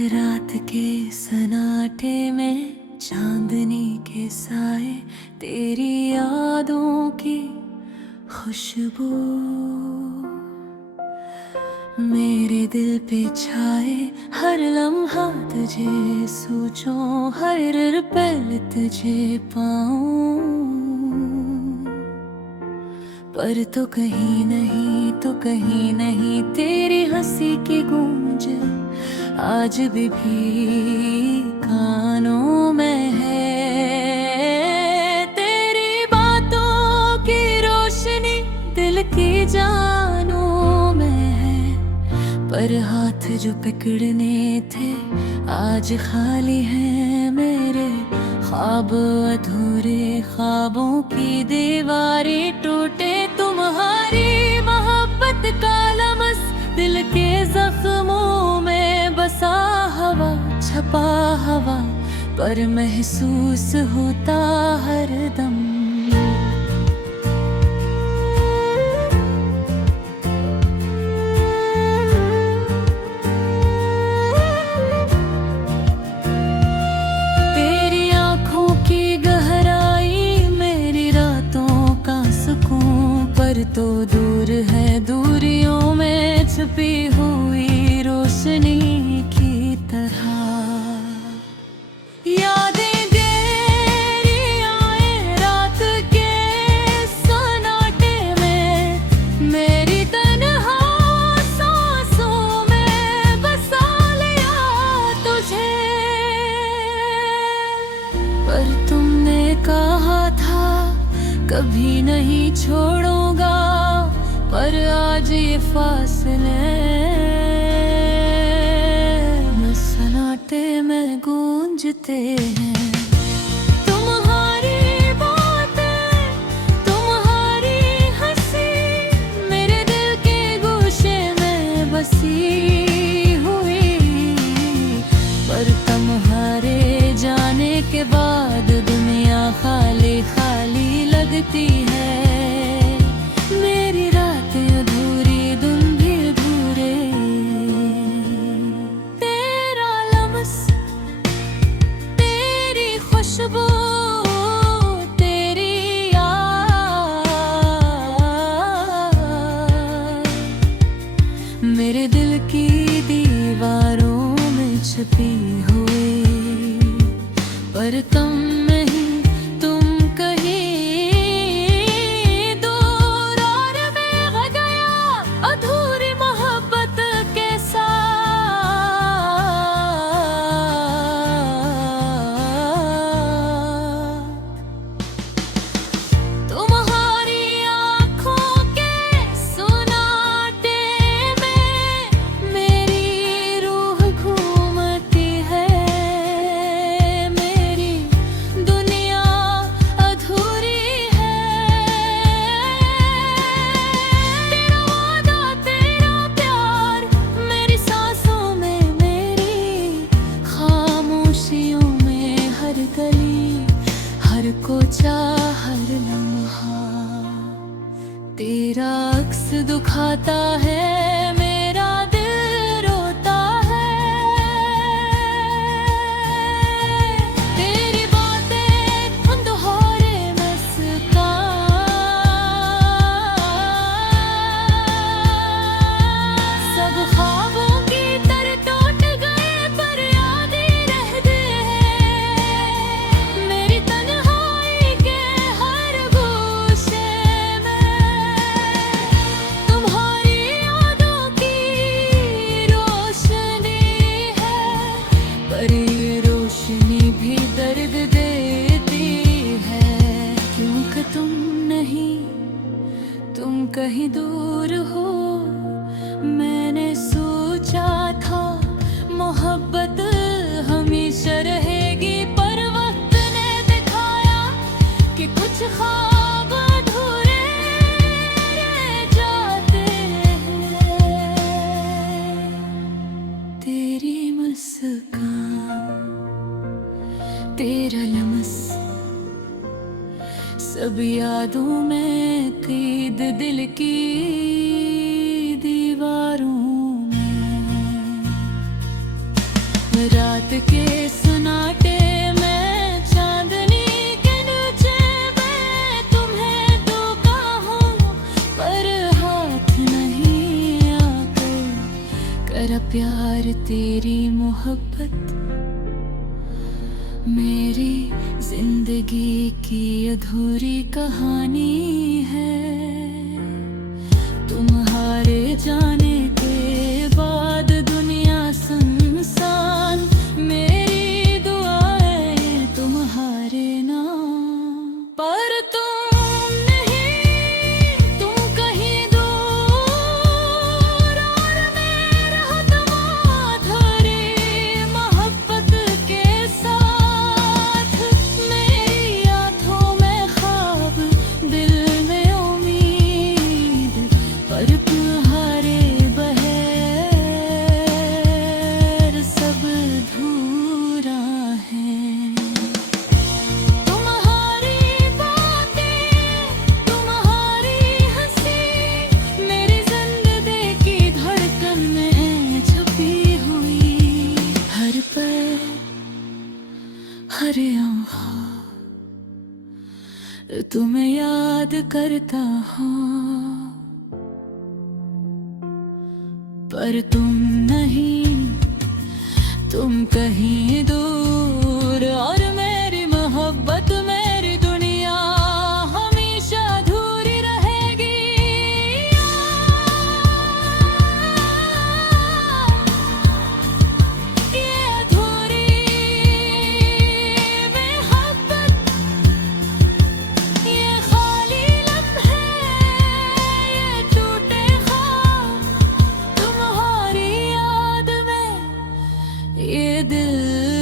रात के सन्नाटे में चांदनी के साए, तेरी यादों की खुशबू मेरे दिल पे छाए। हर लम्हा तुझे सोचूं, हर पल तुझे पाऊं, पर तो कहीं नहीं, तो कहीं नहीं तेरी हंसी की गूंज आज भी कानों में है। तेरी बातों की रोशनी दिल की जानों में है, पर हाथ जो पकड़ने थे आज खाली हैं। मेरे ख्वाब अधूरे, ख्वाबों की दीवारें टूटे, तुम्हारी मोहब्बत का लमस दिल के जख्मों में बसा। हवा छपा हवा पर महसूस होता हर दम। तेरी आंखों की गहराई मेरी रातों का सुकून, पर तो दूर है दूरियों में छुपी हुई रोशनी की तरह। यादें तेरी आए रात के सन्नाटे में, मेरी तन्हा सांसों में बसा लिया तुझे। पर तुमने कहा था कभी नहीं छोड़ूंगा, पर आज ये फासले सन्नाटे में गूंजते हैं। तुम्हारी बातें, तुम्हारी हंसी मेरे दिल के गोशे में बसी हुई, पर तुम्हारे जाने के बाद दुनिया खाली खाली लगती है। मेरी रातें अधूरी, दिन भी अधूरे। तेरा लम्स, तेरी खुशबू, तेरी याद मेरे दिल की दीवारों में छुपी हुई, पर कम नहीं तुम कहीं दूर और मैं गया अधूरी मोहब्बत के साथ। तुम्हारी आंखों के सुनाटे में मेरी रूह घूमती है। मेरी दुनिया अधूरी है। तेरा वादा, तेरा प्यार मेरी सांसों में, मेरी खामोशियों में, हर गली, हर कोचा, हर लम्हा। तेरा अक्स दुखाता है, मेरा दिल रोता है। तेरी बातें उन दोहरे मुस्कान, सब ख्वाबों की तरह टूट गए, पर याद ही रहते हैं मेरी तन्हाई के हर गोशे में। तुम्हारी यादों की रोशनी है, पर ये रोशनी भी दर्द देती है। क्योंकि तुम नहीं, तुम कहीं दूर हो। मैंने सोचा था मोहब्बत हमेशा रहेगी, पर वक्त ने दिखाया कि कुछ ख्वाब अधूरे रह जाते हैं। तेरी मुस्कान, तेरा लम्स, सब यादों में कैद दिल की दीवारों में। रात के सन्नाटे में चांदनी के नीचे मैं तुम्हें टोका हूँ, पर हाथ नहीं आकर कर प्यार तेरी मोहब्बत मेरी जिंदगी की अधूरी कहानी है। तुम्हारे जाने के बाद दुनिया सुनसान, मेरी दुआएं तुम्हारे नाम। पर तुम नहीं, तुम कहीं दूर और मेरा तुम्हारी मोहब्बत के साथ। मेरी आँखों में ख्वाब, दिल में उम्मीद, पर तुम्हारे बगैर सब अधूरा है। तुम्हारी बातें, तुम्हारी हंसी, मेरी जिंदगी की धड़कन में छुपी हुई। हर पल, हर लम्हा तुम्हें याद करता हूँ, पर तुम नहीं, तुम कहीं दूर और मेरी मोहब्बत, मेरी दुनिया हमेशा अधूरी रहेगी। ये अधूरी मोहब्बत, ये खाली लम्हे, ये टूटे ख्वाब, तुम्हारी याद में ये दिल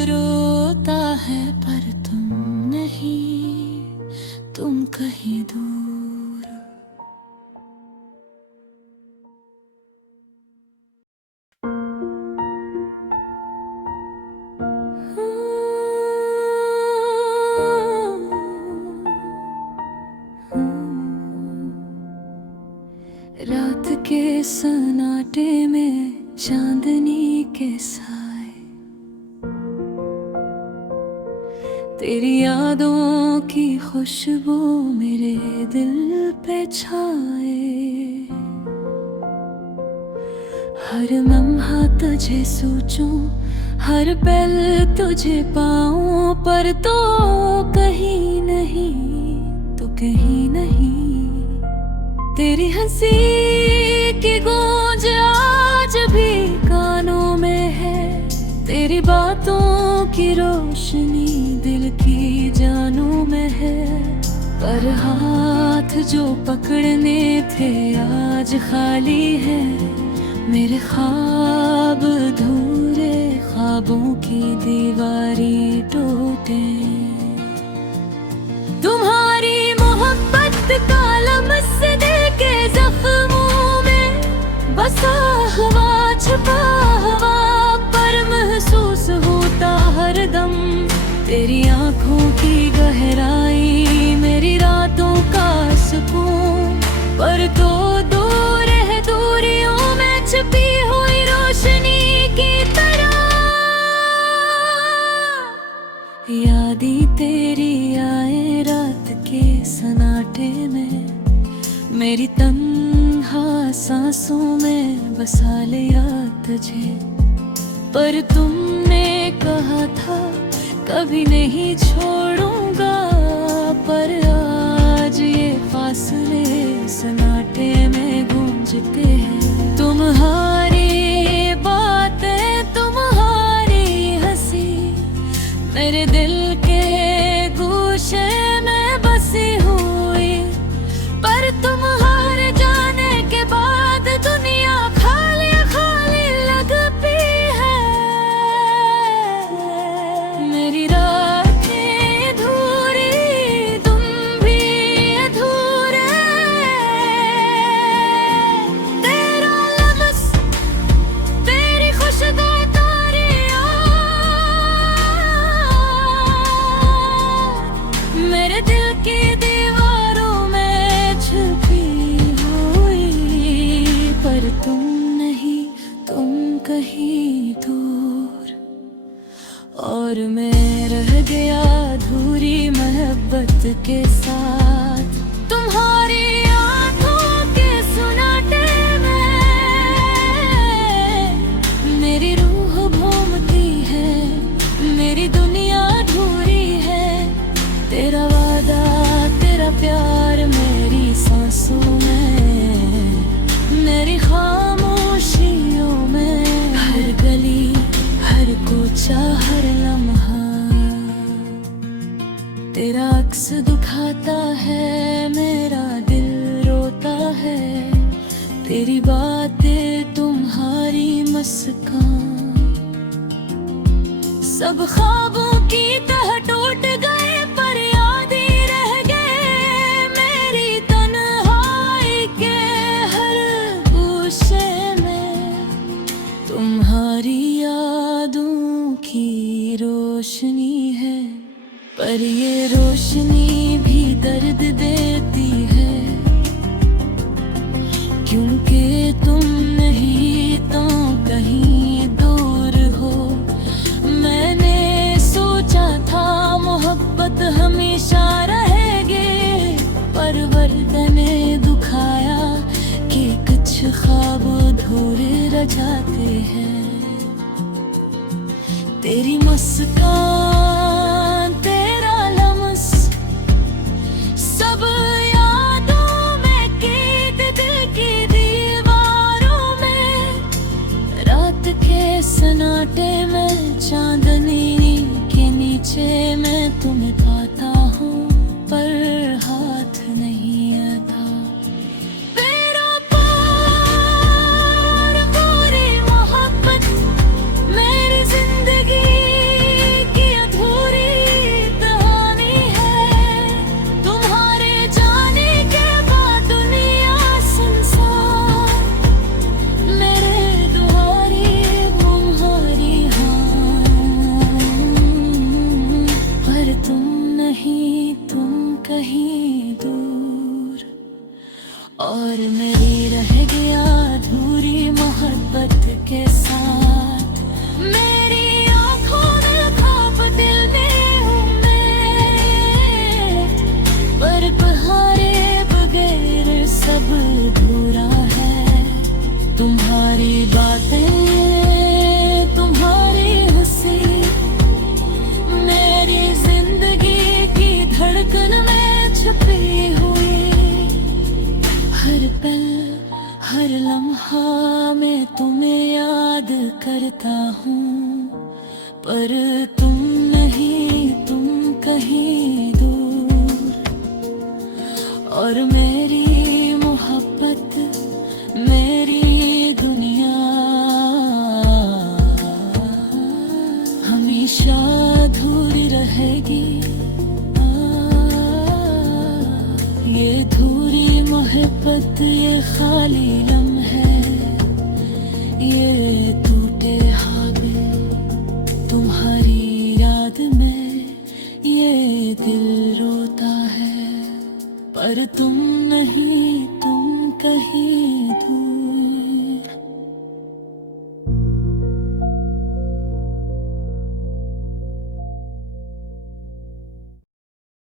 रोता है, पर तुम नहीं, तुम कहीं दूर। रात के सन्नाटे में चांदनी के साए, तेरी यादों की खुशबू मेरे दिल पे छाए। हर लम्हा तुझे सोचूं, हर पल तुझे पाऊं, पर तो कहीं नहीं, तो कहीं नहीं। तेरी हंसी की गूंज आज भी कानों में है, तेरी बातों की रोशनी दिल की जानों में है। पर हाथ जो पकड़ने थे आज खाली है, मेरे ख्वाब अधूरे, ख्वाबों की दीवारी टूटे। तुम्हारी मोहब्बत का लम्स देके जख्मों में बसा हुआ, छुपा हुआ, पर महसूस होता हर दम। तेरी आँखों की गहराई, मेरी रातों का सुकून, पर तो दूर है दूरियों में छुपी हुई रोशनी की तरह। यादें तेरी आए रात के सन्नाटे में, मेरी तन्हा सांसों में बसा लिया तुझे। पर तुमने कहा था कभी नहीं छोड़ूंगा, पर आज ये फासले सन्नाटे में गूंजते हैं। तुम्हारी बातें, तुम्हारी हंसी, मेरे दिल के गोशे में बसी हुई, पर तुम्हारे जाने के बाद दुनिया खाली खाली लगती है। मेरी रातें अधूरी, तुम भी अधूरे, तेरा लफ्ज़, तेरी खुशबू, तारी गया अधूरी मोहब्बत के साथ। तुम्हारी आंखों के सुनाटे में मेरी रूह घूमती है, मेरी दुनिया अधूरी है। तेरा वादा, तेरा प्यार मेरी सांसों में, मेरी खामोशियों में, हर गली, हर कोचा, हर लम्हा तेरा अक्स दुखाता है, मेरा दिल रोता है। तेरी बातें, तुम्हारी मुस्कान, सब ख्वाबों की तरह टूट गए, पर याद ही रह गए मेरी तन्हाई के हर गोशे में। तुम्हारी यादों की रोशनी है, पर ये रोशनी भी दर्द देती है, क्योंकि तुम नहीं तो कहीं दूर हो। मैंने सोचा था मोहब्बत हमेशा रहेगी, पर वक्त ने दुखाया कि कुछ ख्वाब अधूरे रह जाते हैं। तेरी मुस्कान, तेरा लम्स, सब यादों में कैद दिल की दीवारों में। रात के सन्नाटे में, चांदनी के नीचे मैं तुम्हें पाता हूँ, पर हाथ नहीं आता। तेरा प्यार, पूरी मोहब्बत, मेरी जिंदगी की अधूरी कहानी है। तुम्हारे जाने के बाद दुनिया संसार मेरे दुआरी, तुम्हारी हाँ, पर तुम नहीं, तुम कहीं दूर, और मेरी रह गया अधूरी मोहब्बत के साथ। मेरी आंखों में ख्वाब, दिल में हूँ मैं, पर तुम्हारे बगैर सब अधूरा है। तुम्हारी बातें, तुम्हारी हंसी, मेरी जिंदगी की धड़कन में छुपी हुई। हर पल, हर लम्हा मैं तुम्हें याद करता हूँ, पर तुम नहीं, तुम कहीं दूर, और मेरी मोहब्बत, मेरी दुनिया हमेशा अधूरी रहेगी। ये अधूरी मोहब्बत, ये खाली लम्हे, ये टूटे ख्वाब, तुम्हारी याद में ये दिल रोता है, पर तुम